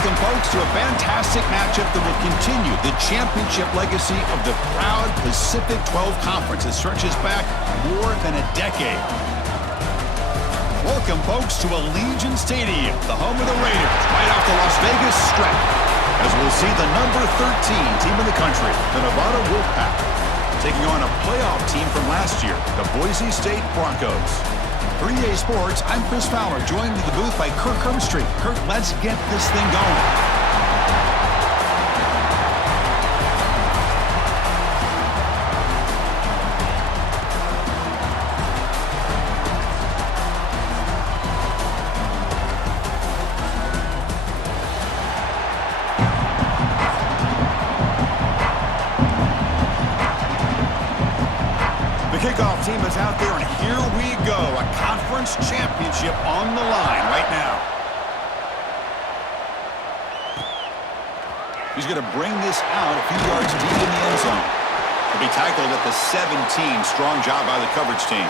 Welcome, folks, to a fantastic matchup that will continue the championship legacy of the proud Pacific-12 Conference that stretches back more than a decade. Welcome, folks, to Allegiant Stadium, the home of the Raiders, right off the Las Vegas Strip, as we'll see the number 13 team in the country, the Nevada Wolfpack, taking on a playoff team from last year, the Boise State Broncos. For EA Sports, I'm Chris Fowler, joined in the booth by Kirk Hermstreet. Kirk, let's get this thing going. Kickoff team is out there, and here we go. A conference championship on the line right now. He's going to bring this out a few yards deep in the end zone. He'll be tackled at the 17. Strong job by the coverage team.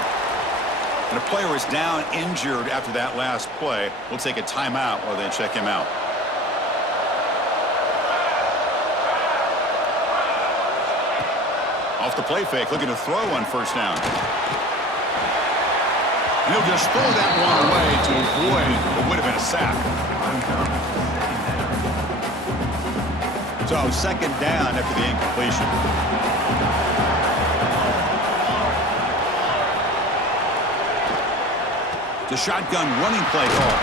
And a player is down injured after that last play. We'll take a timeout while they check him out. Off the play fake, looking to throw on first down. And he'll just throw that one away to avoid what would have been a sack. So second down after the incompletion. The shotgun running play call.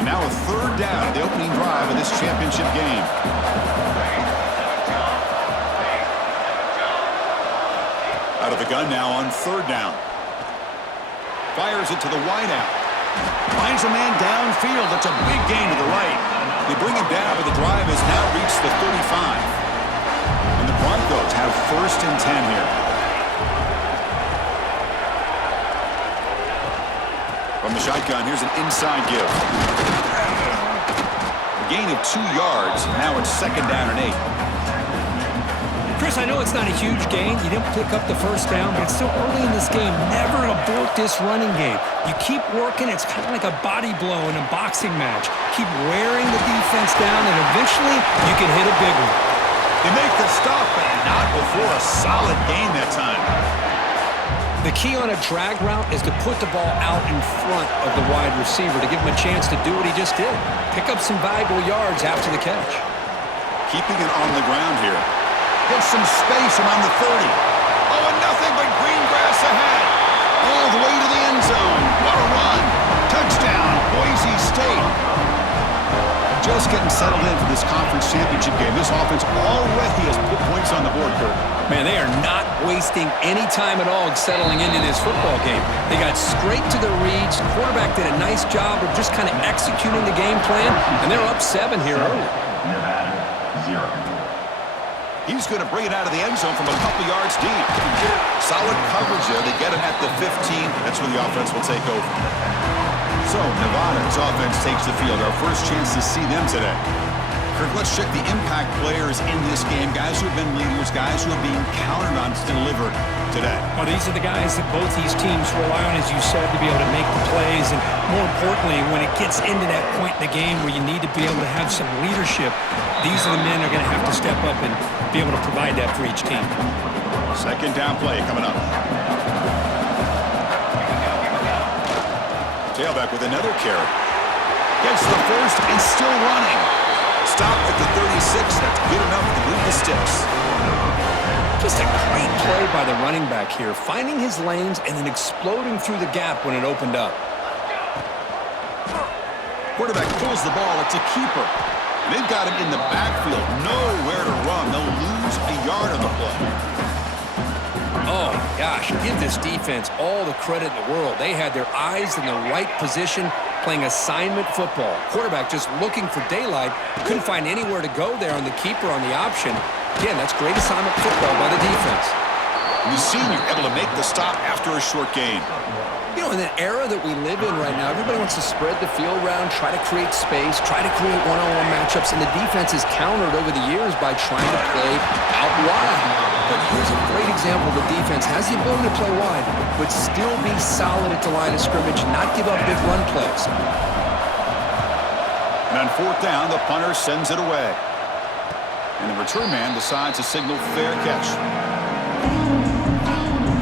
And now a third down, the opening drive of this championship game. Out of the gun now on third down. Fires it to the wideout. Finds a man downfield. That's a big gain to the right. They bring him down, but the drive has now reached the 35. And the Broncos have first and 10 here. From the shotgun, here's an inside give. A gain of 2 yards. Now it's second down and 8. Chris, I know it's not a huge gain. You didn't pick up the first down, but it's still early in this game. Never abort this running game. You keep working. It's kind of like a body blow in a boxing match. Keep wearing the defense down, and eventually you can hit a big one. They make the stop, but not before a solid gain that time. The key on a drag route is to put the ball out in front of the wide receiver to give him a chance to do what he just did. Pick up some valuable yards after the catch. Keeping it on the ground here. Gets some space around the 30. Oh, and nothing but green grass ahead. All the way to the end zone. What a run. Touchdown, Boise State. Just getting settled in for this conference championship game. This offense already has put points on the board, Kurt. Man, they are not wasting any time at all settling into this football game. They got straight to the reads. Quarterback did a nice job of just kind of executing the game plan, and they're up 7 here early. He's going to bring it out of the end zone from a couple yards deep. Solid coverage there. They get him at the 15. That's where the offense will take over. So, Nevada's offense takes the field. Our first chance to see them today. Kirk, let's check the impact players in this game. Guys who have been leaders, guys who are being counted on to deliver today. Well, these are the guys that both these teams rely on, as you said, to be able to make the plays. And more importantly, when it gets into that point in the game where you need to be able to have some leadership, these are the men that are going to have to step up and be able to provide that for each team. Second down play coming up. Tailback with another carry. Gets the first and still running. Stop at the 36. That's good enough to move the sticks. Just a great play by the running back here, finding his lanes and then exploding through the gap when it opened up. Quarterback pulls the ball. It's a keeper. They've got him in the backfield. Nowhere to run. They'll lose a yard on the play. Oh, my gosh. Give this defense all the credit in the world. They had their eyes in the right position, playing assignment football. Quarterback just looking for daylight. Couldn't find anywhere to go there on the keeper on the option. Again, that's great assignment football by the defense. And the senior able to make the stop after a short gain. You know, in the era that we live in right now, everybody wants to spread the field around, try to create space, try to create one-on-one matchups, and the defense is countered over the years by trying to play out wide. But here's a great example. The defense has the ability to play wide, but still be solid at the line of scrimmage, not give up big run plays. And on fourth down, the punter sends it away. And the return man decides to signal fair catch.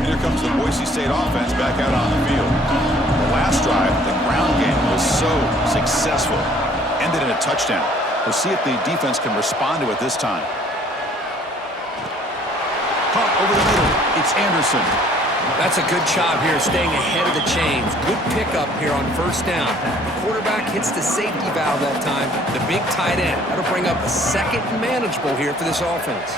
And here comes the Boise State offense back out on the field. The last drive, the ground game was so successful. Ended in a touchdown. We'll see if the defense can respond to it this time. Caught over the middle. It's Anderson. That's a good job here, staying ahead of the chains. Good pickup here on first down. The quarterback hits the safety valve that time, the big tight end. That'll bring up a second and manageable here for this offense.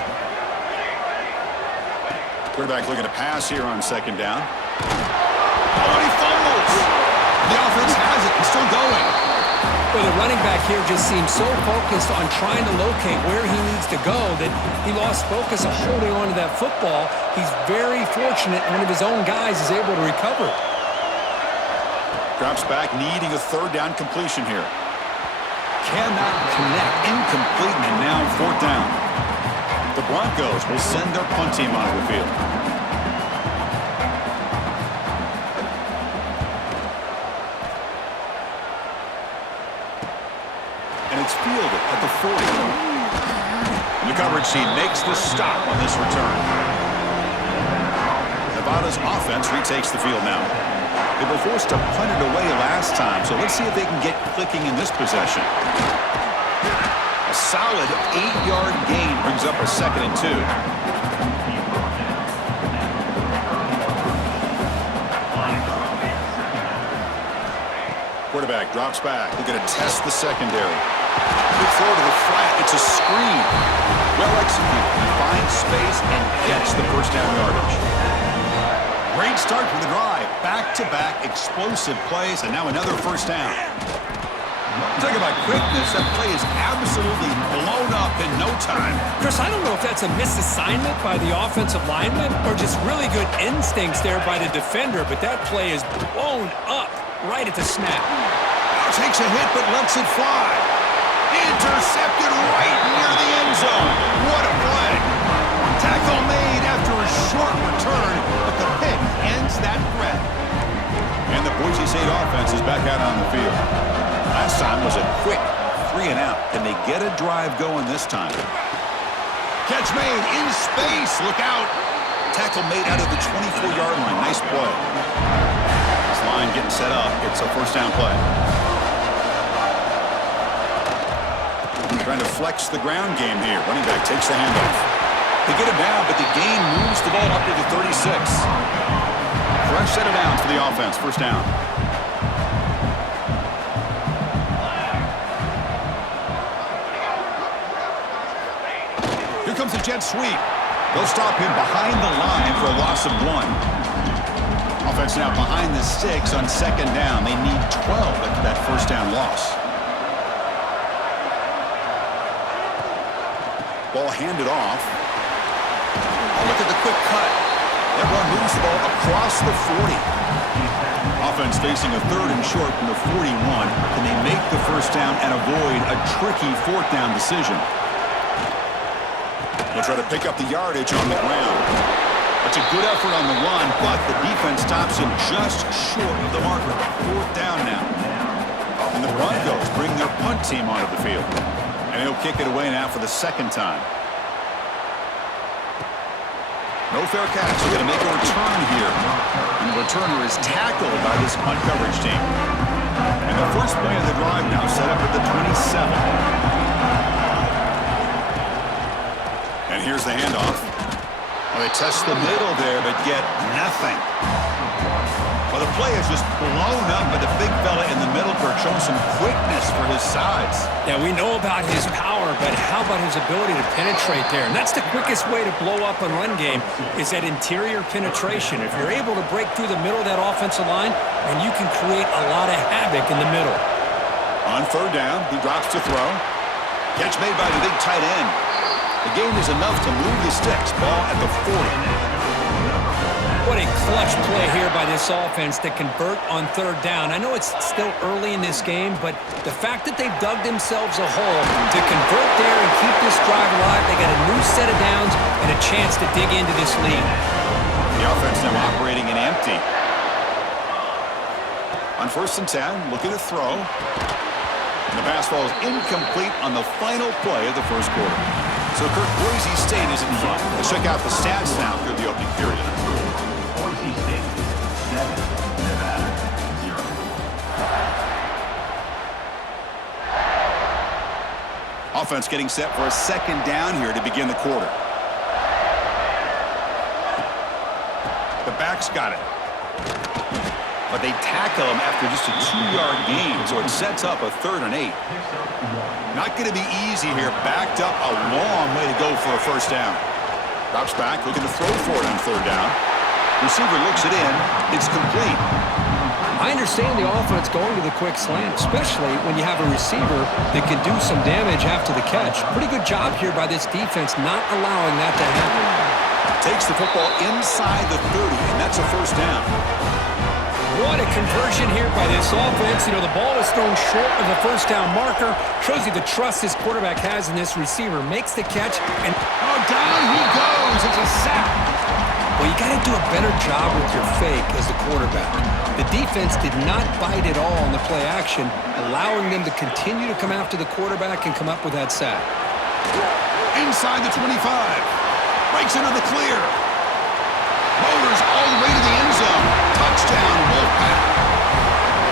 Quarterback looking to pass here on second down. Oh, and he fumbles. The offense has it. It's still going. Well, the running back here just seems so focused on trying to locate where he needs to go that he lost focus of holding on to that football. He's very fortunate one of his own guys is able to recover. Drops back, needing a third down completion here. Cannot connect. Incomplete, and now fourth down. The Broncos will send their punt team onto the field. And it's fielded at the 40. And the coverage team makes the stop on this return. Nevada's offense retakes the field now. They were forced to punt it away last time, so let's see if they can get clicking in this possession. A solid 8-yard gain brings up a 2nd and 2. Quarterback drops back. They're going to test the secondary. Quick throw to the flat. It's a screen. Well executed. He finds space and gets the first down yardage. Great start for the drive. Back-to-back explosive plays, and now another first down. Talk about quickness. That play is absolutely blown up in no time. Chris, I don't know if that's a misassignment by the offensive lineman or just really good instincts there by the defender, but that play is blown up right at the snap. Now takes a hit but lets it fly. Intercepted right near the end zone. What a play. Tackle made after a short return, but the pick ends that threat. And the Boise State offense is back out on the field. Last time was a quick 3 and out. Can they get a drive going this time? Catch made in space. Look out. Tackle made out of the 24-yard line. Nice play. This line getting set up. It's a first down play. Trying to flex the ground game here. Running back takes the handoff. They get it down, but the gain moves the ball up to the 36. Fresh set of downs for the offense. First down. Here comes the jet sweep. They'll stop him behind the line for a loss of 1. Offense now behind the 6 on second down. They need 12 after that first down loss. Ball handed off. Oh, look at the quick cut. That run moves the ball across the 40. Offense facing a 3rd and short from the 41. Can they make the first down and avoid a tricky 4th down decision? They'll try to pick up the yardage on the ground. That's a good effort on the run, but the defense stops him just short of the marker. 4th down now. And the Broncos bring their punt team onto the field. And he'll kick it away now for the 2nd time. No fair catch. They're going to make a return here. And the returner is tackled by this punt coverage team. And the first play of the drive now set up at the 27. And here's the handoff. Well, they test the middle there, but get nothing. Well, the play is just blown up by the big fella in the middle for showing some quickness for his size. Yeah, we know about his power, but how about his ability to penetrate there? And that's the quickest way to blow up a run game is that interior penetration. If you're able to break through the middle of that offensive line, and you can create a lot of havoc in the middle. On 3rd down, he drops to throw. Catch made by the big tight end. The gain is enough to move the sticks. Ball at the 40. What a clutch play here by this offense to convert on 3rd down. I know it's still early in this game, but the fact that they've dug themselves a hole to convert there and keep this drive alive, they got a new set of downs and a chance to dig into this lead. The offense now operating in empty. first and 10, looking to throw. And the pass ball is incomplete on the final play of the first quarter. So Kirk, Boise State is in front. Let's check out the stats now through the opening period. Boise State, 7, Nevada, 0. Offense getting set for a second down here to begin the quarter. The backs got it. But they tackle him after just a 2-yard gain, so it sets up a 3rd and 8. Not going to be easy here. Backed up a long way to go for a first down. Drops back, looking to throw for it on 3rd down. Receiver looks it in. It's complete. I understand the offense going to the quick slant, especially when you have a receiver that can do some damage after the catch. Pretty good job here by this defense not allowing that to happen. Takes the football inside the 30, and that's a first down. What a conversion here by this offense. You know, the ball is thrown short of the first down marker. Shows you the trust his quarterback has in this receiver. Makes the catch, and down he goes. It's a sack. Well, you got to do a better job with your fake as the quarterback. The defense did not bite at all on the play action, allowing them to continue to come after the quarterback and come up with that sack. Inside the 25. Breaks into the clear. Motors all the way to the end zone. Touchdown, Wolfpack.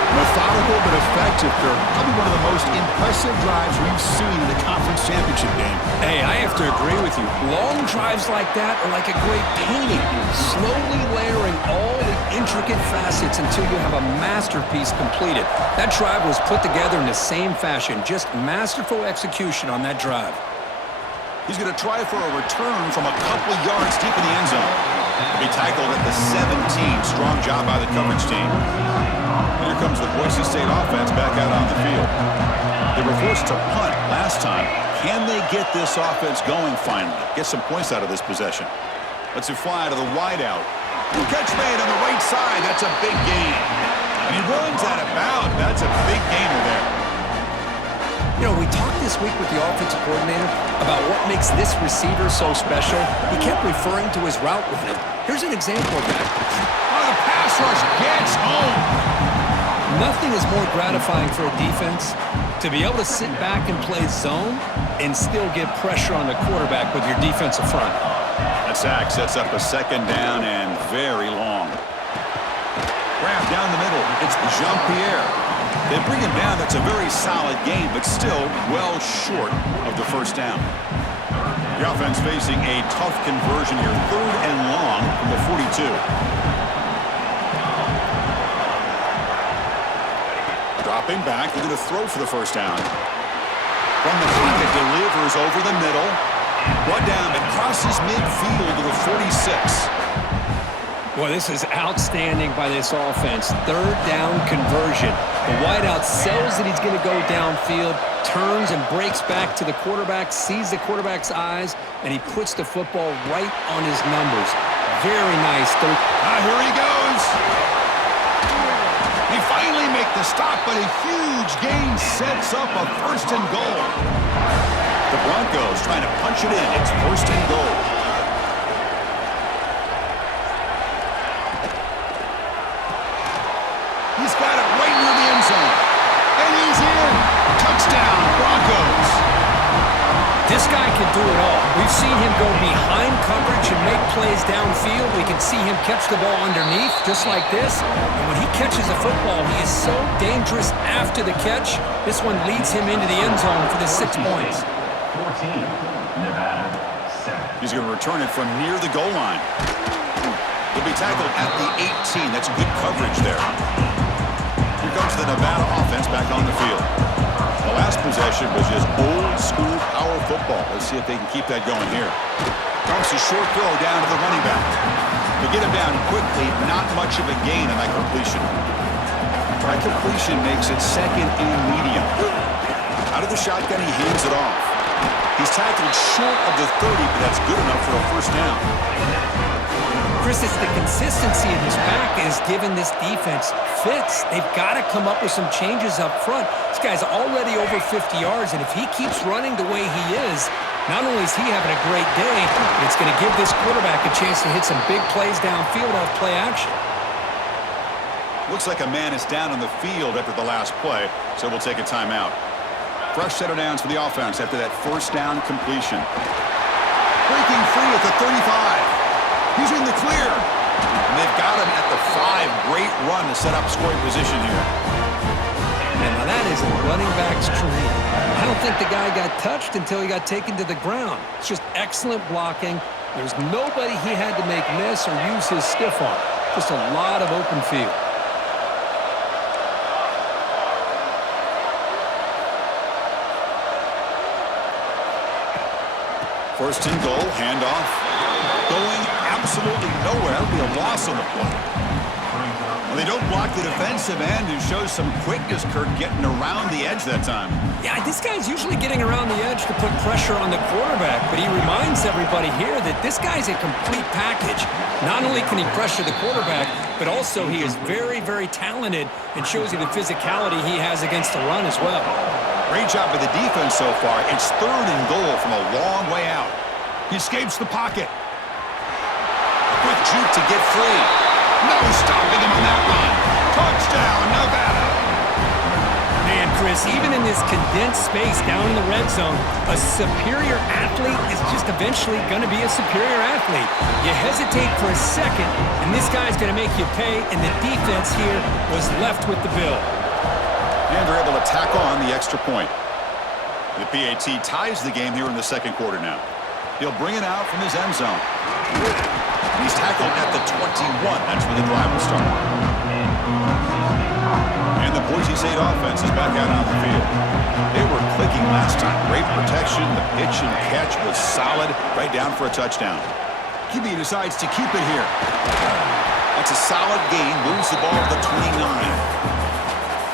Methodical but effective, Kirk. Probably one of the most impressive drives we've seen in the conference championship game. Hey, I have to agree with you. Long drives like that are like a great painting, slowly layering all the intricate facets until you have a masterpiece completed. That drive was put together in the same fashion, just masterful execution on that drive. He's going to try for a return from a couple of yards deep in the end zone. He'll be tackled at the 17. Strong job by the coverage team. Here comes the Boise State offense back out on the field. They were forced to punt last time. Can they get this offense going finally? Get some points out of this possession. Let's fly to the wideout. Catch made on the right side. That's a big gain. And he runs out of bounds. That's a big gainer there. You know, we talked this week with the offensive coordinator about what makes this receiver so special. He kept referring to his route running. Here's an example of that. Oh, the pass rush gets home. Nothing is more gratifying for a defense to be able to sit back and play zone and still get pressure on the quarterback with your defensive front. That sack sets up a second down and very long. Grab down the middle. It's Jean-Pierre. They bring him down. That's a very solid game, but still well short of the first down. The offense facing a tough conversion here. 3rd and long from the 42. Dropping back. They're going to throw for the first down. From the pocket, delivers over the middle. Brought down. It crosses midfield to the 46. Boy, this is outstanding by this offense. 3rd down conversion. The wideout sells that he's going to go downfield, turns and breaks back to the quarterback, sees the quarterback's eyes, and he puts the football right on his numbers. Very nice. Here he goes. They finally make the stop, but a huge gain sets up a 1st and goal. The Broncos trying to punch it in. It's 1st and goal. He's got it right near the end zone. And he's in. Touchdown, Broncos. This guy can do it all. We've seen him go behind coverage and make plays downfield. We can see him catch the ball underneath, just like this. And when he catches a football, he is so dangerous after the catch. This one leads him into the end zone for the 6 points. 14, Nevada, 7. He's going to return it from near the goal line. He'll be tackled at the 18. That's good coverage there. Here comes the Nevada offense back on the field. The last possession was just old-school power football. Let's see if they can keep that going here. Dumps a short throw down to the running back. To get him down quickly, not much of a gain on that completion. That completion makes it 2nd and medium. Out of the shotgun, he hands it off. He's tackled short of the 30, but that's good enough for a first down. Chris, it's the consistency of his back that has given this defense fits. They've got to come up with some changes up front. This guy's already over 50 yards, and if he keeps running the way he is, not only is he having a great day, but it's going to give this quarterback a chance to hit some big plays downfield off play action. Looks like a man is down on the field after the last play, so we'll take a timeout. Fresh set of downs for the offense after that first down completion. Breaking free at the 35. He's in the clear. And they've got him at the 5. Great run to set up scoring position here. And now that is a running back's dream. I don't think the guy got touched until he got taken to the ground. It's just excellent blocking. There's nobody he had to make miss or use his stiff arm. Just a lot of open field. First and goal, handoff. Going absolutely nowhere. That'll be a loss on the play. Well, they don't block the defensive end, who shows some quickness, Kurt, getting around the edge that time. Yeah, this guy's usually getting around the edge to put pressure on the quarterback, but he reminds everybody here that this guy's a complete package. Not only can he pressure the quarterback, but also he is very, very talented and shows you the physicality he has against the run as well. Great job by the defense so far. It's 3rd and goal from a long way out. He escapes the pocket. Quick juke to get free. No stopping him on that run. Touchdown, Nevada. Man, Chris, even in this condensed space down in the red zone, a superior athlete is just eventually going to be a superior athlete. You hesitate for a second, and this guy's going to make you pay, and the defense here was left with the bill. And they're able to tack on the extra point. The PAT ties the game here in the second quarter now. He'll bring it out from his end zone. He's tackled at the 21. That's where the drive will start. And the Boise State offense is back out on the field. They were clicking last time. Great protection. The pitch and catch was solid. Right down for a touchdown. QB decides to keep it here. That's a solid gain. Moves the ball to the 29.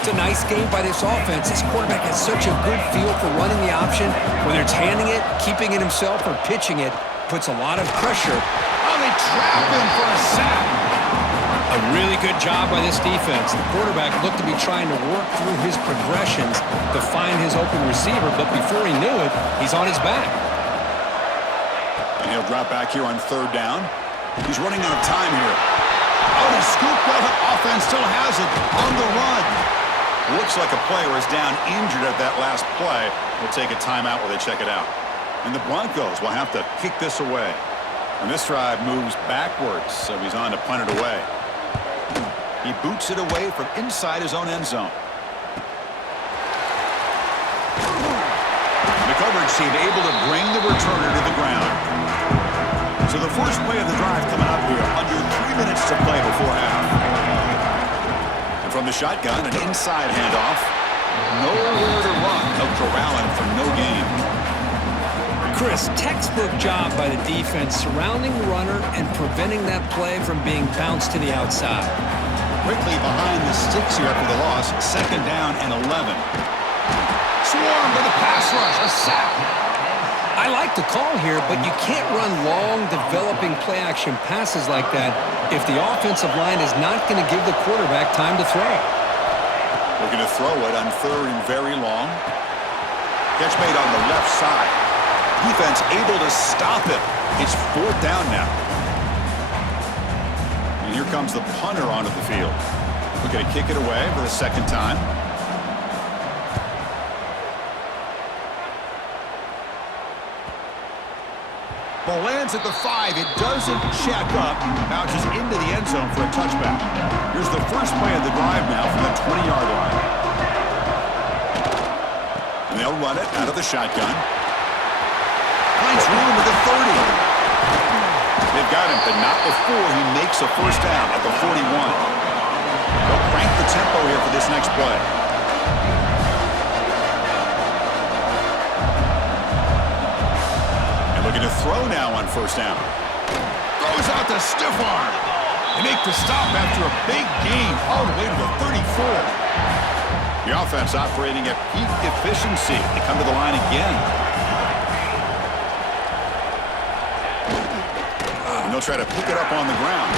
It's a nice game by this offense. This quarterback has such a good feel for running the option. Whether it's handing it, keeping it himself, or pitching it, puts a lot of pressure. Oh, they trap him for a sack. A really good job by this defense. The quarterback looked to be trying to work through his progressions to find his open receiver, but before he knew it, he's on his back. And he'll drop back here on 3rd down. He's running out of time here. Oh, he scooped up. Offense still has it on the run. Looks like a player is down injured at that last play. We'll take a timeout while they check it out. And the Broncos will have to kick this away. And this drive moves backwards, so he's on to punt it away. He boots it away from inside his own end zone. The coverage team able to bring the returner to the ground. So the first play of the drive coming up here, under 3 minutes to play before half. From the shotgun, an inside handoff. Nowhere to run. No corralling for no gain. Chris, textbook job by the defense surrounding the runner and preventing that play from being bounced to the outside. Quickly behind the sticks here after the loss. 2nd down and 11. Swarmed by the pass rush. A sack. I like the call here, but you can't run long, developing play-action passes like that if the offensive line is not going to give the quarterback time to throw. Looking to throw it on 3rd and very long. Catch made on the left side. Defense able to stop it. It's 4th down now. And here comes the punter onto the field. Looking to kick it away for the 2nd time. Ball lands at the 5. It doesn't check up. Bounces into the end zone for a touchback. Here's the first play of the drive now from the 20-yard line. And they'll run it out of the shotgun. Finds room at the 30. They've got him, but not before he makes a first down at the 41. They'll crank the tempo here for this next play. Looking to throw now on 1st down. Throws out the stiff arm. They make the stop after a big gain all the way to the 34. The offense operating at peak efficiency. They come to the line again. And they'll try to pick it up on the ground.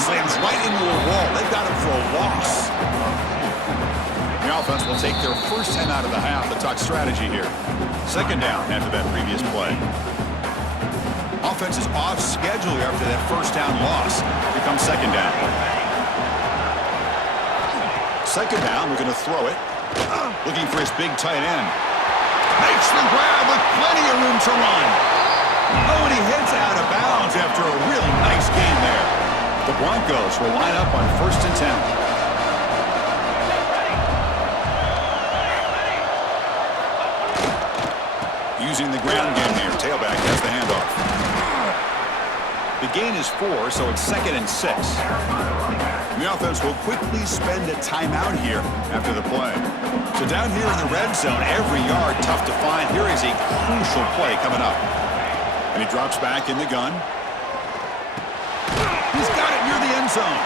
Slams right into a wall. They've got him for a loss. The offense will take their first time out of the half to talk strategy here. 2nd down after that previous play. Offense is off schedule after that first down loss. Here comes 2nd down. Second down, we're going to throw it. Looking for his big tight end. Makes the grab with plenty of room to run. Oh, and he heads out of bounds after a really nice gain there. The Broncos will line up on 1st and 10. Using the ground game here. Tailback has the handoff. The gain is 4, so it's 2nd and 6. And the offense will quickly spend a timeout here after the play. So down here in the red zone, every yard tough to find. Here is a crucial play coming up. And he drops back in the gun. He's got it near the end zone.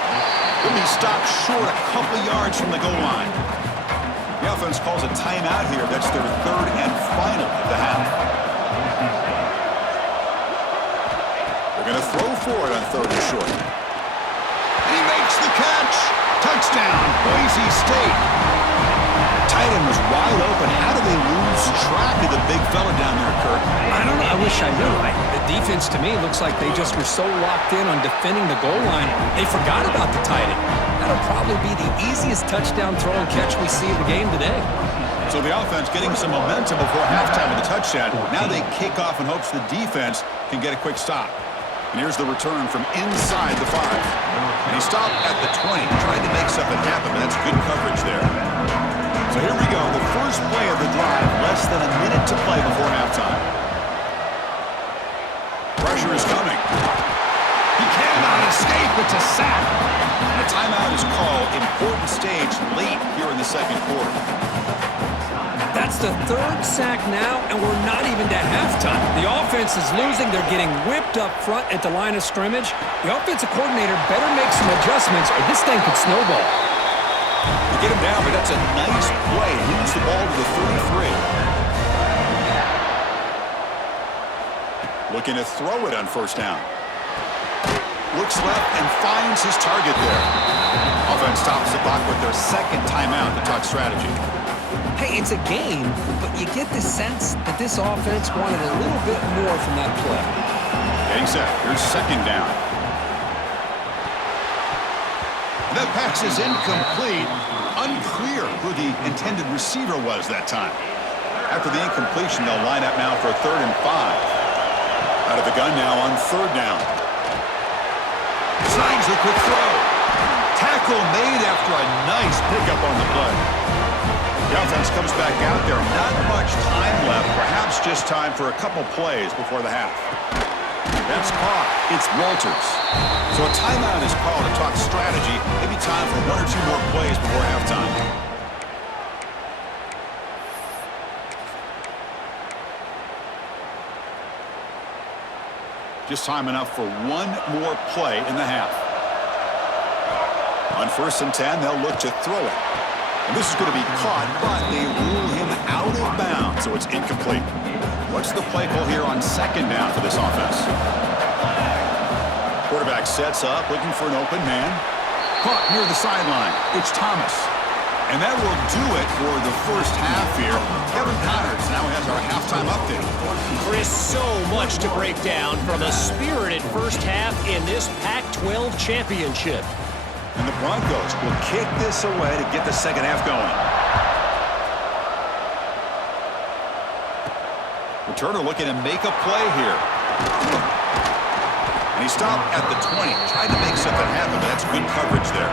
He'll be stopped short a couple yards from the goal line. The offense calls a timeout here. That's their 3rd and final of the half. They're going to throw for it on 3rd and short. And he makes the catch. Touchdown, Boise State. Tight end was wide open. How do they lose track of the big fella down there, Kirk? I don't know. I wish I knew. The defense, to me, looks like they just were so locked in on defending the goal line, they forgot about the tight end. That'll probably be the easiest touchdown throw and catch we see in the game today. So the offense getting some momentum before halftime with the touchdown. Now they kick off in hopes the defense can get a quick stop. And here's the return from inside the 5. And he stopped at the 20, trying to make something happen, but that's good coverage there. So here we go, the first play of the drive, less than a minute to play before halftime. Pressure is coming. He cannot escape, it's a sack. And a timeout is called, important stage late here in the 2nd quarter. That's the 3rd sack now, and we're not even to halftime. The offense is losing. They're getting whipped up front at the line of scrimmage. The offensive coordinator better make some adjustments, or this thing could snowball. They get him down, but that's a nice play. Moves the ball to the 33. Looking to throw it on 1st down. Looks left and finds his target there. Offense stops the clock with their 2nd timeout to talk strategy. Hey, it's a game, but you get the sense that this offense wanted a little bit more from that play. Getting set. Here's 2nd down. The pass is incomplete. Unclear who the intended receiver was that time. After the incompletion, they'll line up now for 3rd and 5. Out of the gun now on 3rd down. Signs a quick throw. Tackle made after a nice pickup on the play. The offense comes back out there. Not much time left. Perhaps just time for a couple plays before the half. That's caught. It's Walters. So a timeout is called to talk strategy. Maybe time for 1 or 2 more plays before halftime. Just time enough for 1 more play in the half. On 1st and 10, they'll look to throw it. And this is going to be caught, but they rule him out of bounds, so it's incomplete. What's the play call here on 2nd down for this offense? Quarterback sets up, looking for an open man. Caught near the sideline. It's Thomas. And that will do it for the 1st half here. Kevin Connors now has our halftime update. Chris, so much to break down from a spirited 1st half in this PAC-12 championship. And the Broncos will kick this away to get the 2nd half going. Returner looking to make a play here. And he stopped at the 20. Tried to make something happen, but that's good coverage there.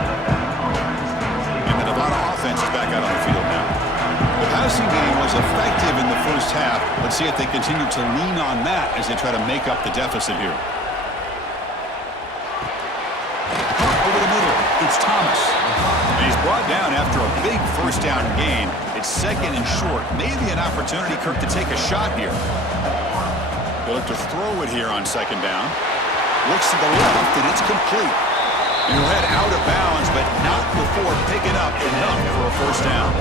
And the Nevada offense is back out on the field now. The passing game was effective in the 1st half. Let's see if they continue to lean on that as they try to make up the deficit here. It's Thomas. And he's brought down after a big 1st down gain. It's 2nd and short. Maybe an opportunity, Kirk, to take a shot here. They'll look to throw it here on 2nd down. Looks to the left, and it's complete. And he'll head out of bounds, but not before picking up enough for a 1st down.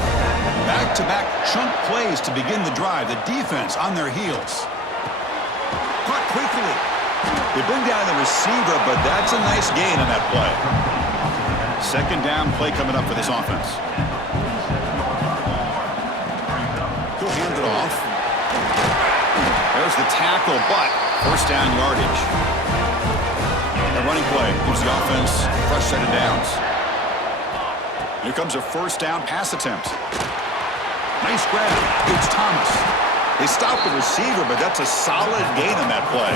Back-to-back chunk plays to begin the drive. The defense on their heels. Caught quickly. They bring down the receiver, but that's a nice gain on that play. 2nd down play coming up for this offense. He'll hand it off. There's the tackle, but 1st down yardage. A running play gives the offense a fresh set of downs. Here comes a first down pass attempt. Nice grab. It's Thomas. They stopped the receiver, but that's a solid gain on that play.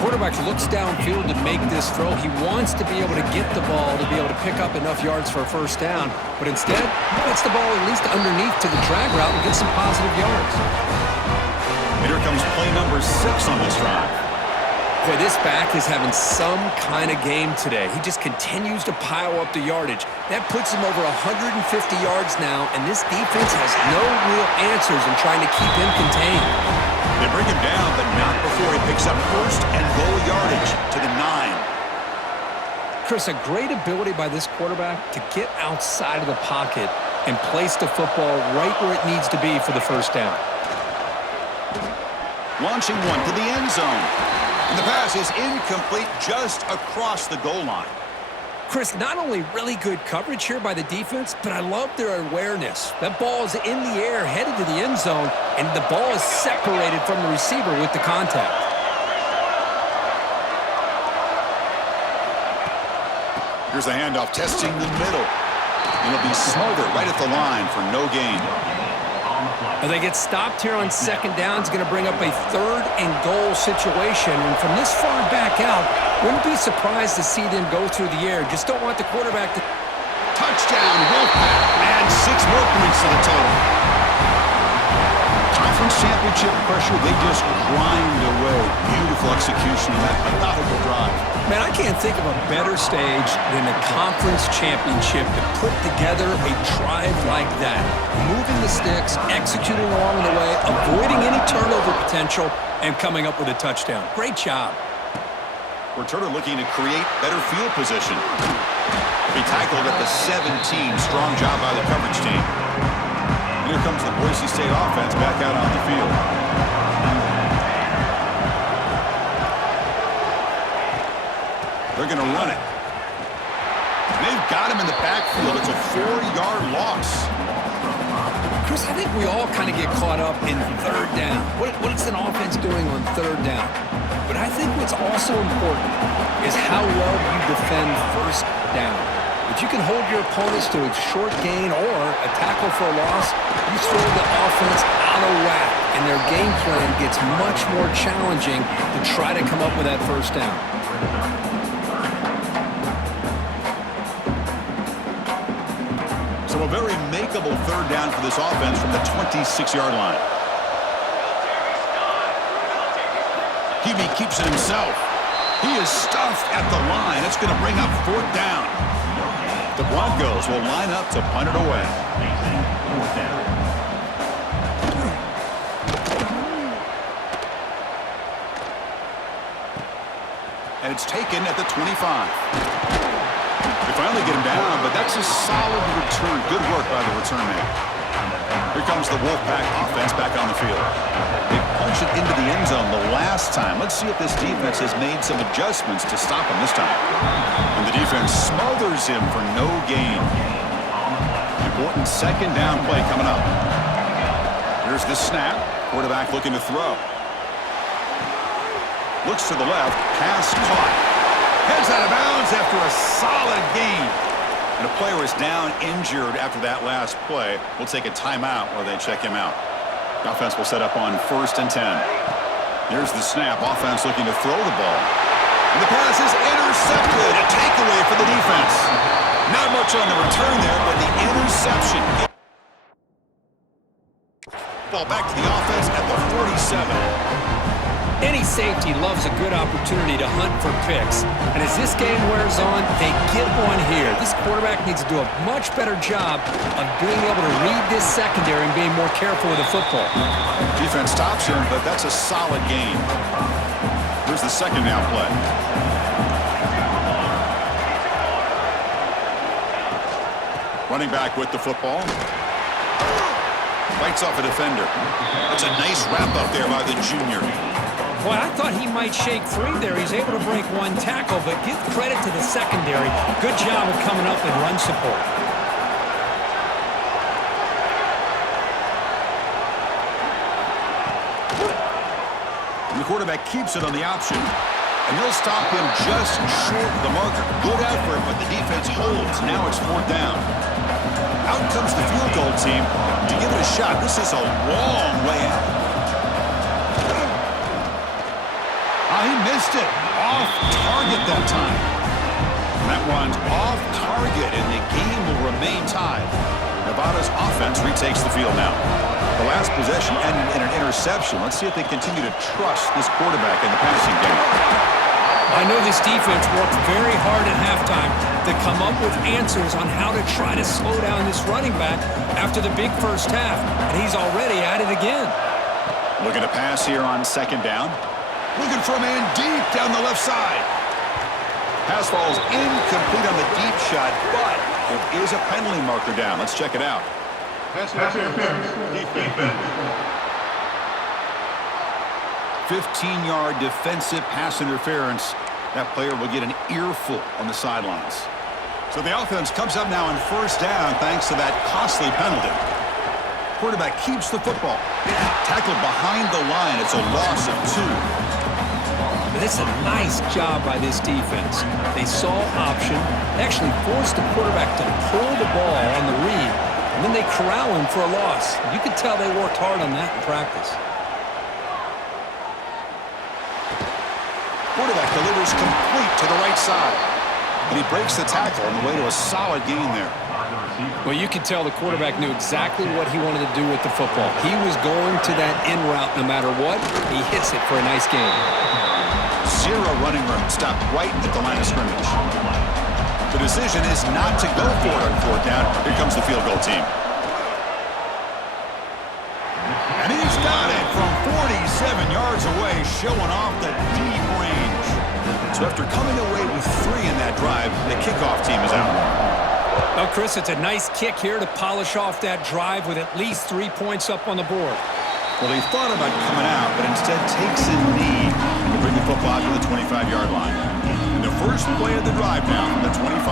Quarterback looks downfield to make this throw. He wants to be able to get the ball to be able to pick up enough yards for a first down, but instead, he gets the ball at least underneath to the drag route and gets some positive yards. And here comes play number 6 on this drive. Boy, this back is having some kind of game today. He just continues to pile up the yardage. That puts him over 150 yards now, and this defense has no real answers in trying to keep him contained. They bring him down, but not before he picks up first and goal yardage to the 9. Chris, a great ability by this quarterback to get outside of the pocket and place the football right where it needs to be for the first down. Launching one to the end zone. And the pass is incomplete just across the goal line. Chris, not only really good coverage here by the defense, but I love their awareness. That ball is in the air, headed to the end zone, and the ball is separated from the receiver with the contact. Here's the handoff, testing the middle. It'll be smothered right at the line for no gain. They get stopped here on second down. It's going to bring up a 3rd and goal situation. And from this far back out, wouldn't be surprised to see them go through the air. Just don't want the quarterback to... Touchdown, Wolfpack, and 6 more points to the total. Conference championship pressure, they just grind away. Beautiful execution of that methodical drive. Man, I can't think of a better stage than the conference championship to put together a drive like that. Moving the sticks, executing along the way, avoiding any turnover potential, and coming up with a touchdown. Great job. Returner looking to create better field position. He tackled at the 17. Strong job by the coverage team. Here comes the Boise State offense back out on the field. They're going to run it. They've got him in the backfield. It's a 4-yard loss. Chris, I think we all kind of get caught up in 3rd down. What is an offense doing on 3rd down? But I think what's also important is how well you defend 1st down. If you can hold your opponents to a short gain or a tackle for a loss, you throw the offense out of whack, and their game plan gets much more challenging to try to come up with that 1st down. So a very makeable 3rd down for this offense from the 26-yard line. Hebe keeps it himself. He is stuffed at the line. It's going to bring up 4th down. The Broncos will line up to punt it away. And it's taken at the 25. They finally get him down, but that's a solid return. Good work by the return man. Here comes the Wolfpack offense back on the field. They punch it into the end zone the last time. Let's see if this defense has made some adjustments to stop him this time. And the defense smothers him for no gain. Important 2nd down play coming up. Here's the snap. Quarterback looking to throw. Looks to the left. Pass caught. Heads out of bounds after a solid gain. And a player is down injured after that last play. We'll take a timeout while they check him out. The offense will set up on 1st and 10. Here's the snap. Offense looking to throw the ball. And the pass is intercepted. A takeaway for the defense. Not much on the return there, but the interception. Ball back to the offense at the 47. Any safety loves a good opportunity to hunt for picks. And as this game wears on, they get one here. This quarterback needs to do a much better job of being able to read this secondary and being more careful with the football. Defense stops him, but that's a solid gain. Here's the 2nd down play. Running back with the football. Fights off a defender. That's a nice wrap-up there by the junior. Boy, I thought he might shake free there. He's able to break one tackle, but give credit to the secondary. Good job of coming up with run support. And the quarterback keeps it on the option, and they'll stop him just short of the marker. Good effort, but the defense holds. distance. Now it's 4th down. Out comes the field goal team to give it a shot. This is a long way out. He missed it. Off target that time. That one's off target, and the game will remain tied. Nevada's offense retakes the field now. The last possession ended in an interception. Let's see if they continue to trust this quarterback in the passing game. I know this defense worked very hard at halftime to come up with answers on how to try to slow down this running back after the big first half, and he's already at it again. Looking to pass here on 2nd down. Looking for a man deep down the left side. Pass falls incomplete on the deep shot, but there is a penalty marker down. Let's check it out. Pass interference. Defense. 15-yard defensive pass interference. That player will get an earful on the sidelines. So the offense comes up now on 1st down thanks to that costly penalty. Quarterback keeps the football. Tackled behind the line. It's a loss of 2. But it's a nice job by this defense. They saw option, they actually forced the quarterback to pull the ball on the read, and then they corral him for a loss. You could tell they worked hard on that in practice. Quarterback delivers complete to the right side. And he breaks the tackle on the way to a solid gain there. Well, you could tell the quarterback knew exactly what he wanted to do with the football. He was going to that in route no matter what. He hits it for a nice gain. 0 running room, stopped right at the line of scrimmage. The decision is not to go for it on 4th down. Here comes the field goal team. And he's got it from 47 yards away, showing off the deep range. So after coming away with 3 in that drive, the kickoff team is out. Well, Chris, it's a nice kick here to polish off that drive with at least 3 points up on the board. Well, he thought about coming out, but instead takes a knee to bring the football to the 25-yard line. And the first play of the drive now from the 25.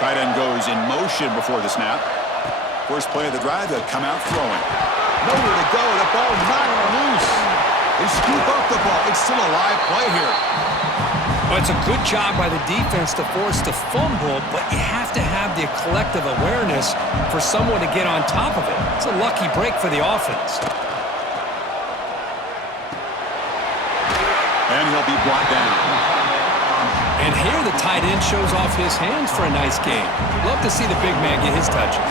Tight end goes in motion before the snap. First play of the drive, they'll come out throwing. Nowhere to go. The ball knocked loose. They scoop up the ball. It's still a live play here. Well, it's a good job by the defense to force the fumble, but you have to have the collective awareness for someone to get on top of it. It's a lucky break for the offense. And he'll be brought down. And here the tight end shows off his hands for a nice game. Love to see the big man get his touches.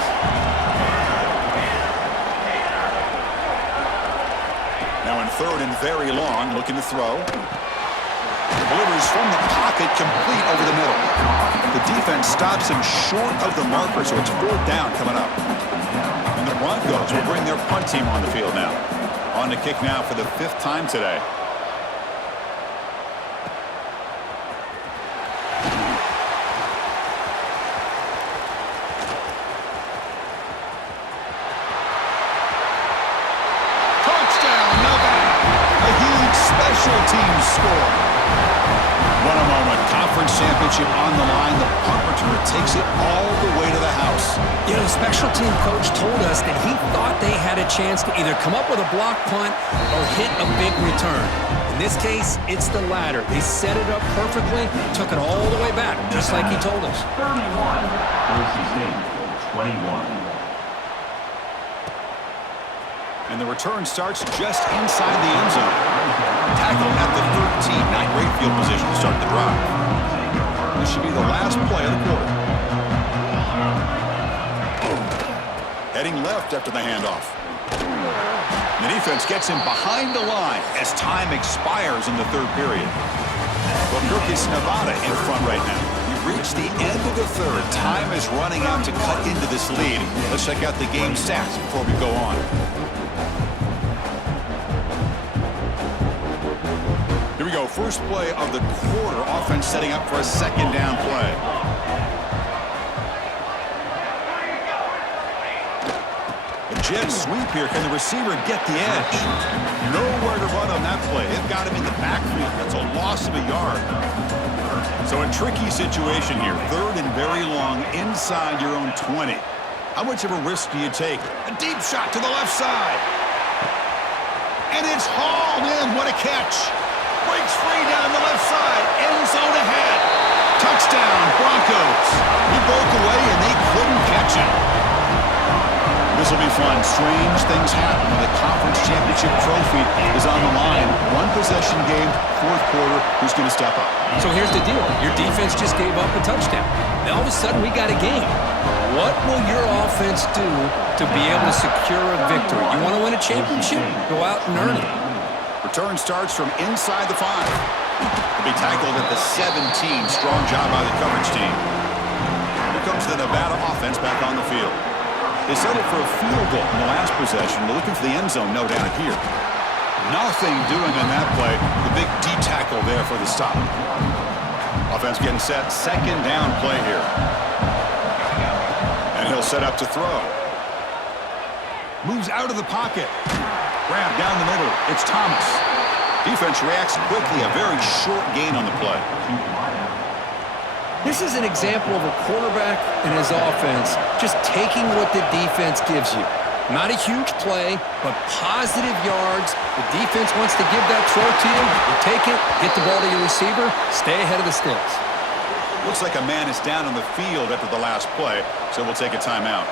Now in 3rd and very long, looking to throw. Delivers from the pocket, complete over the middle. The defense stops him short of the marker, so it's 4th down coming up. And the Broncos will bring their punt team on the field now. On the kick now for the 5th time today. Touchdown, Nevada! A huge special teams score. What a moment. Conference championship on the line. The punt returner takes it all the way to the house. You know, the special team coach told us that he thought they had a chance to either come up with a block punt or hit a big return. In this case, it's the latter. They set it up perfectly, took it all the way back, just like he told us. 31. Boise State, 21. And the return starts just inside the end zone. Tackle at the 13. Not great field position to start the drive. This should be the last play of the quarter. Heading left after the handoff. The defense gets him behind the line as time expires in the 3rd period. Well, Kirk, is Nevada in front right now. We've reached the end of the 3rd. Time is running out to cut into this lead. Let's check out the game stats before we go on. Here we go. First play of the quarter. Offense setting up for a 2nd down play. A jet sweep here. Can the receiver get the edge? Nowhere to run on that play. They've got him in the backfield. That's a loss of a yard. So a tricky situation here. 3rd and very long inside your own 20. How much of a risk do you take? A deep shot to the left side. And it's hauled in. What a catch. Breaks free down the left fun. Strange things happen when the conference championship trophy is on the line. One possession game, fourth quarter. Who's going to step up? So here's the deal. Your defense just gave up a touchdown. Now all of a sudden we got a game. What will your offense do to be able to secure a victory? You want to win a championship? Go out and earn it. Return starts from inside the 5. He'll be tackled at the 17. Strong job by the coverage team. Here comes the Nevada offense back on the field. They settled for a field goal in the last possession. They're looking for the end zone, no doubt here. Nothing doing on that play. The big D tackle there for the stop. Offense getting set. Second down play here. And he'll set up to throw. Moves out of the pocket. Grab down the middle. It's Thomas. Defense reacts quickly. A very short gain on the play. This is an example of a quarterback and his offense just taking what the defense gives you. Not a huge play, but positive yards. The defense wants to give that throw to you. You take it, get the ball to your receiver, stay ahead of the sticks. Looks like a man is down on the field after the last play, so we'll take a timeout.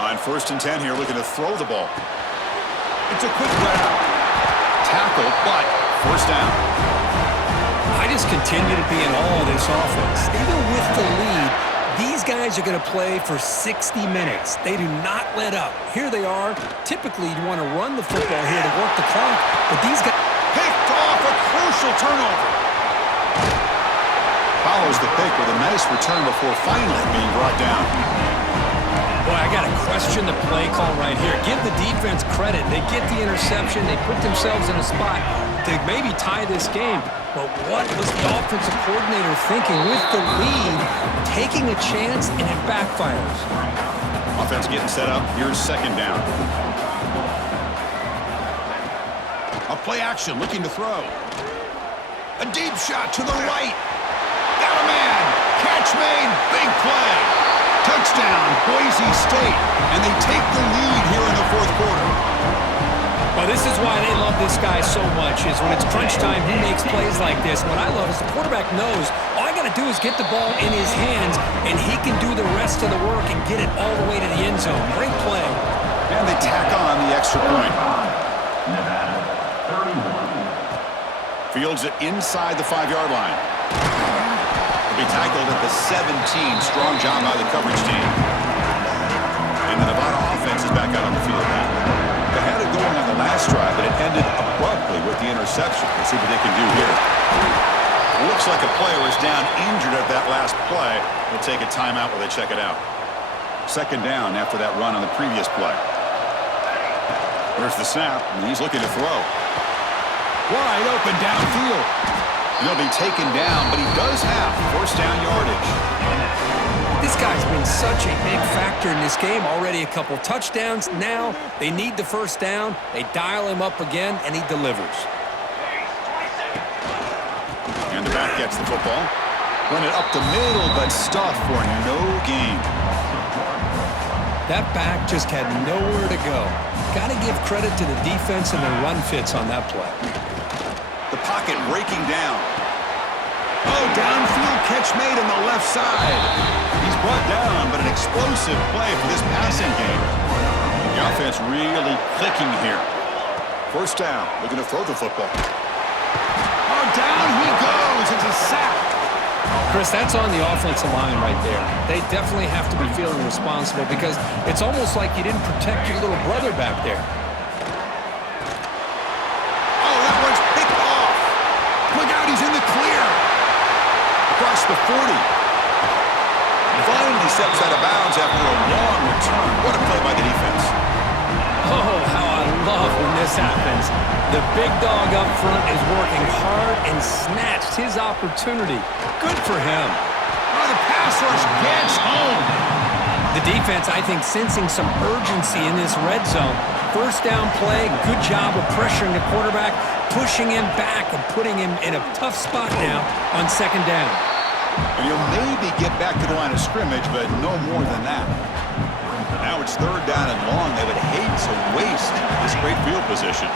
On 1st and 10 here, looking to throw the ball. It's a quick grab. Tackle, but first down. I just continue to be in awe of this offense. Even with the lead, these guys are going to play for 60 minutes. They do not let up. Here they are. Typically, you want to run the football here to work the clock, but these guys... Picked off a crucial turnover. Follows the pick with a nice return before finally being brought down. Boy, I got to question the play call right here. Give the defense credit. They get the interception. They put themselves in a spot to maybe tie this game. But what was the offensive coordinator thinking with the lead, taking a chance, and it backfires? Offense getting set up. Here's second down. A play action, looking to throw. A deep shot to the right. Got a man. Catch made. Big play. Touchdown, Boise State. And they take the lead here in the fourth quarter. Well, this is why they love this guy so much, is when it's crunch time, he makes plays like this. What I love is the quarterback knows all I got to do is get the ball in his hands, and he can do the rest of the work and get it all the way to the end zone. Great play. And they tack on the extra point. Nevada, 31. Fields it inside the 5-yard line. He'll be tackled at the 17. Strong job by the coverage team. And the Nevada offense is back out on the field now. They had it going on the last drive, but it ended abruptly with the interception. Let's see what they can do here. Looks like a player is down injured at that last play. We'll take a timeout while they check it out. Second down after that run on the previous play. There's the snap, and he's looking to throw. Wide open downfield. He'll be taken down, but he does have first down yardage. This guy's been such a big factor in this game. Already a couple touchdowns. Now they need the first down. They dial him up again, and he delivers. And the back gets the football. Run it up the middle, but stuffed for no gain. That back just had nowhere to go. Got to give credit to the defense and the run fits on that play. The pocket breaking down. Oh, downfield catch made on the left side. He's brought down, but an explosive play for this passing game. The offense really clicking here. First down, looking to throw the football. Oh, down he goes. It's a sack. Chris, that's on the offensive line right there. They definitely have to be feeling responsible because it's almost like you didn't protect your little brother back there. Oh, that one's picked off. Look out, he's in the clear. Across the 40. Finally steps out of bounds after a long return. What a play by the defense. Oh, how I love when this happens. The big dog up front is working hard and snatched his opportunity. Good for him. Oh, the pass rush gets home. The defense, I think, sensing some urgency in this red zone. First down play, good job of pressuring the quarterback, pushing him back and putting him in a tough spot now on second down. And he'll maybe get back to the line of scrimmage, but no more than that. Now it's third down and long. They would hate to waste this great field position.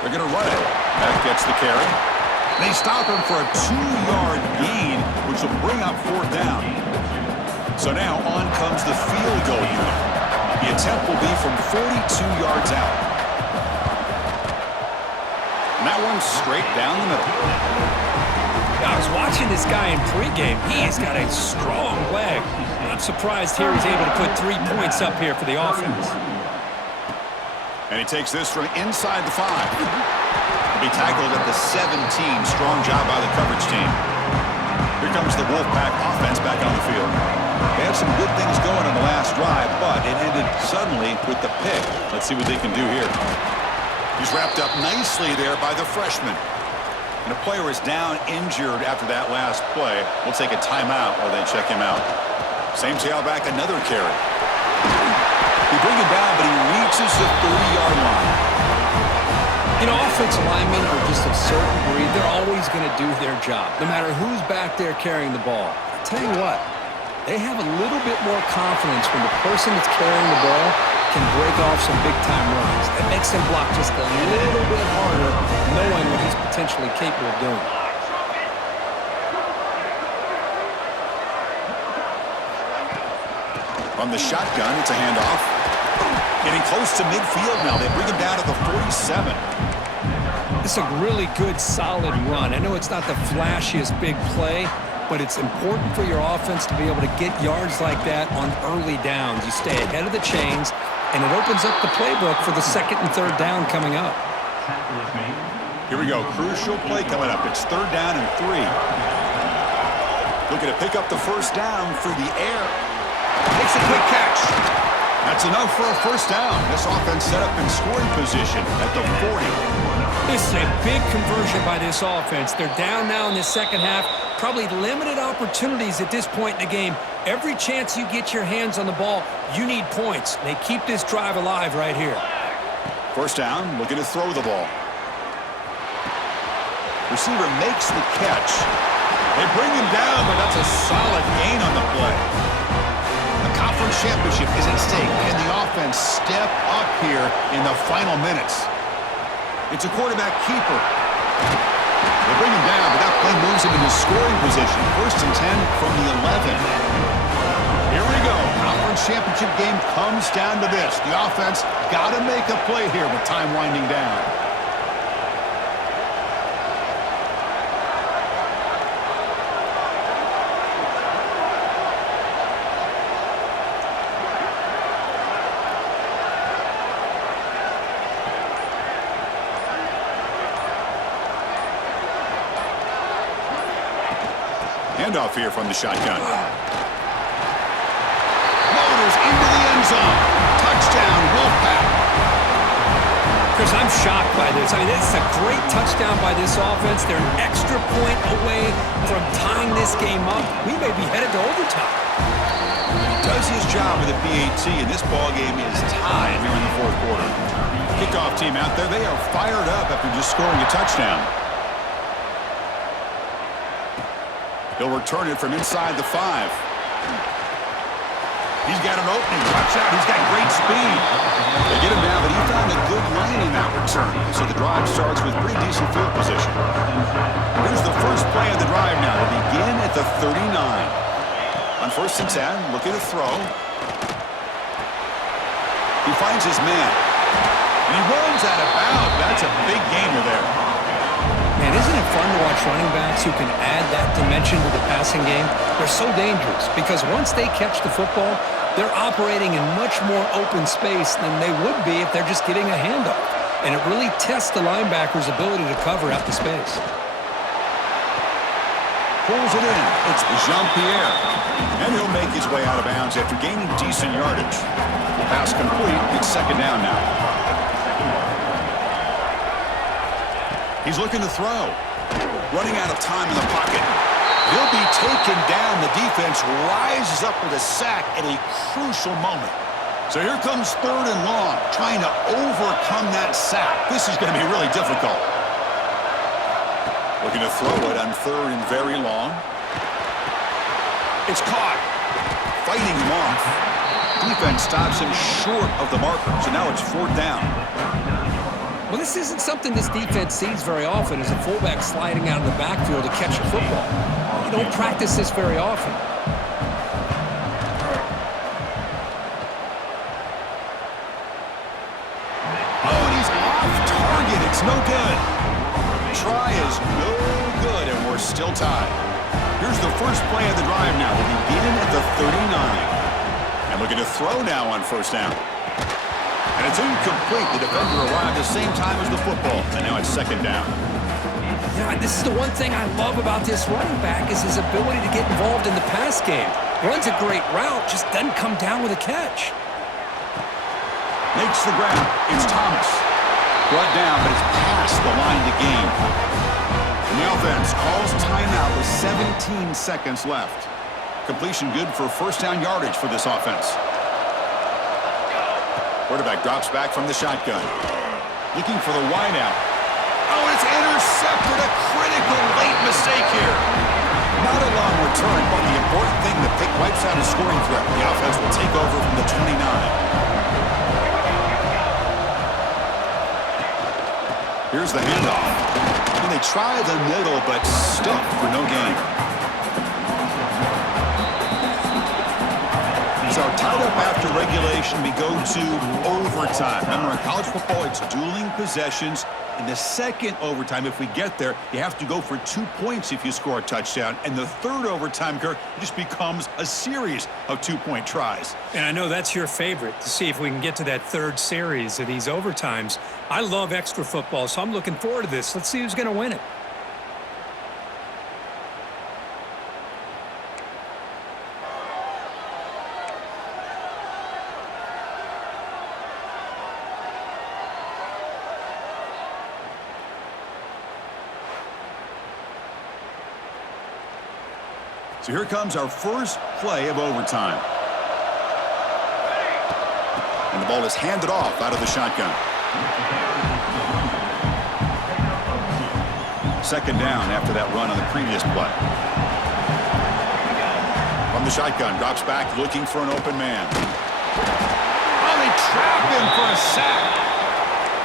They're going to run it. That gets the carry. They stop him for a 2-yard gain, which will bring up fourth down. So now on comes the field goal unit. The attempt will be from 42 yards out. And that one's straight down the middle. I was watching this guy in pregame. He has got a strong leg. I'm surprised here he's able to put 3 points up here for the offense. And he takes this from inside the 5. He'll be tackled at the 17. Strong job by the coverage team. Here comes the Wolfpack offense back on the field. They had some good things going on the last drive, but it ended suddenly with the pick. Let's see what they can do here. He's wrapped up nicely there by the freshman. And a player is down injured after that last play. We'll take a timeout while they check him out. Same tailback, another carry. They bring him down, but he reaches the 30-yard line. You know, offensive linemen are just a certain breed. They're always going to do their job, no matter who's back there carrying the ball. I'll tell you what, they have a little bit more confidence when the person that's carrying the ball can break off some big-time runs. That makes them block just a little bit harder, knowing what he's potentially capable of doing. From the shotgun, it's a handoff. Getting close to midfield now. They bring him down to the 47. It's a really good, solid run. I know it's not the flashiest big play, but it's important for your offense to be able to get yards like that on early downs. You stay ahead of the chains, and it opens up the playbook for the 2nd and 3rd down coming up. Here we go. Crucial play coming up. It's 3rd down and 3. Looking to pick up the 1st down through the air. Makes a quick catch. That's enough for a 1st down. This offense set up in scoring position at the 40. This is a big conversion by this offense. They're down now in the 2nd half. Probably limited opportunities at this point in the game. Every chance you get your hands on the ball, you need points. They keep this drive alive right here. 1st down, looking to throw the ball. Receiver makes the catch. They bring him down, but that's a solid gain on the play. The conference championship is at stake. Can the offense step up here in the final minutes? It's a quarterback keeper. They bring him down, but that play moves him into scoring position. 1st and 10 from the 11. Here we go. Conference championship game comes down to this. The offense got to make a play here with time winding down. Handoff here from the shotgun. Motors into the end zone. Touchdown, Wolfpack. Chris, I'm shocked by this. I mean, this is a great touchdown by this offense. They're an extra point away from tying this game up. We may be headed to overtime. He does his job with the PAT, and this ball game is tied here in the 4th quarter. Kickoff team out there. They are fired up after just scoring a touchdown. He'll return it from inside the 5. He's got an opening. Watch out. He's got great speed. They get him down, but he found a good lane in that return. So the drive starts with pretty decent field position. Here's the first play of the drive now. They begin at the 39. On 1st and 10, looking to throw. He finds his man. And he runs out of bounds. That's a big gainer there. Man, isn't it fun to watch running backs who can add that dimension to the passing game? They're so dangerous because once they catch the football, they're operating in much more open space than they would be if they're just getting a handoff. And it really tests the linebacker's ability to cover out the space. Pulls it in. It's Jean-Pierre. And he'll make his way out of bounds after gaining decent yardage. Pass complete. It's 2nd down now. He's looking to throw. Running out of time in the pocket. He'll be taken down. The defense rises up with a sack at a crucial moment. So here comes 3rd and long, trying to overcome that sack. This is going to be really difficult. Looking to throw it on 3rd and very long. It's caught. Fighting him off. Defense stops him short of the marker, so now it's 4th down. Well, this isn't something this defense sees very often, is a fullback sliding out of the backfield to catch a football. You don't practice this very often. try is no good, and we're still tied. Here's the first play of the drive now. We'll begin at the 39. And looking to throw now on first down. And it's incomplete. The defender arrived at the same time as the football. And now it's second down. Yeah, this is the one thing I love about this running back is his ability to get involved in the pass game. Runs a great route, just doesn't come down with a catch. Makes the grab. It's Thomas. Brought down, but it's past the line to gain. And the offense calls timeout with 17 seconds left. Completion good for first down yardage for this offense. Quarterback drops back from the shotgun. Looking for the wideout. Oh, it's intercepted. A critical late mistake here. Not a long return, but the important thing, the pick wipes out a scoring threat. The offense will take over from the 29. Here's the handoff. And they try the middle, but stuffed for no gain. So tied up after regulation, we go to overtime. Remember, in college football, it's dueling possessions. In the second overtime, if we get there, you have to go for 2 points if you score a touchdown. And the third overtime, Kirk, it just becomes a series of 2-point tries. And I know that's your favorite, to see if we can get to that third series of these overtimes. I love extra football, so I'm looking forward to this. Let's see who's going to win it. So here comes our first play of overtime. And the ball is handed off out of the shotgun. Second down after that run on the previous play. From the shotgun, drops back looking for an open man. Oh, they trap him for a sack.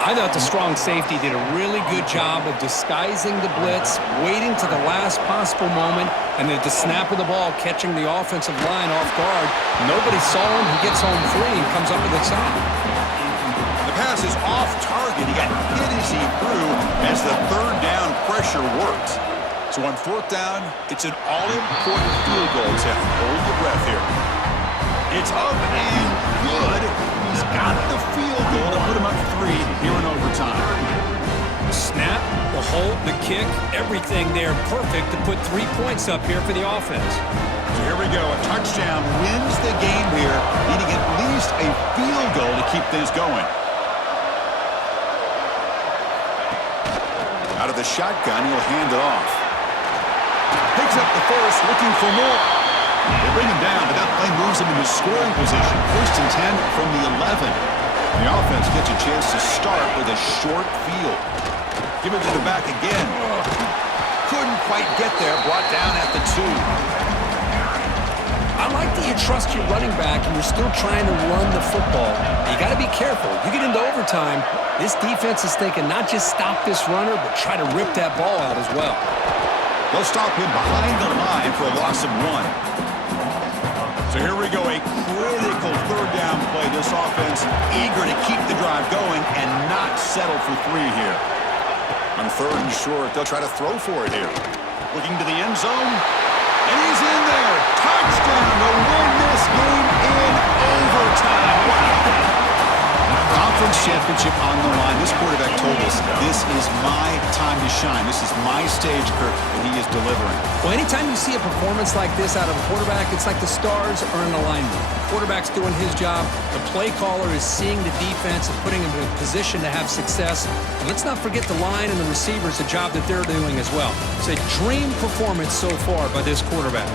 I thought the strong safety did a really good job of disguising the blitz, waiting to the last possible moment, and then at the snap of the ball, catching the offensive line off guard. Nobody saw him. He gets home free and comes up with a sack. The pass is off target. He got hit as he threw as the third down pressure worked. So on fourth down, it's an all-important field goal attempt. Hold your breath here. It's up and good. He's got the field goal to put him up 3 here in overtime. Snap, the hold, the kick, everything there perfect to put 3 points up here for the offense. So here we go. A touchdown wins the game here, needing at least a field goal to keep things going. Out of the shotgun, he'll hand it off. Picks up the first, looking for more. They bring him down, but that play moves him into scoring position. First and 10 from the 11. The offense gets a chance to start with a short field. Give it to the back again. Couldn't quite get there, brought down at the 2. I like that you trust your running back and you're still trying to run the football. You got to be careful. You get into overtime, this defense is thinking not just stop this runner, but try to rip that ball out as well. They'll stop him behind the line for a loss of 1. So here we go, a critical third down play. This offense eager to keep the drive going and not settle for 3 here. On third and short, they'll try to throw for it here. Looking to the end zone, and he's in there. Touchdown to win this game in overtime. Wow. Conference championship on the line. This quarterback told us, this is my time to shine. This is my stage, Kirk, and he is delivering. Well, anytime you see a performance like this out of a quarterback, it's like the stars are in alignment. The quarterback's doing his job. The play caller is seeing the defense and putting him in a position to have success. And let's not forget the line and the receivers, the job that they're doing as well. It's a dream performance so far by this quarterback.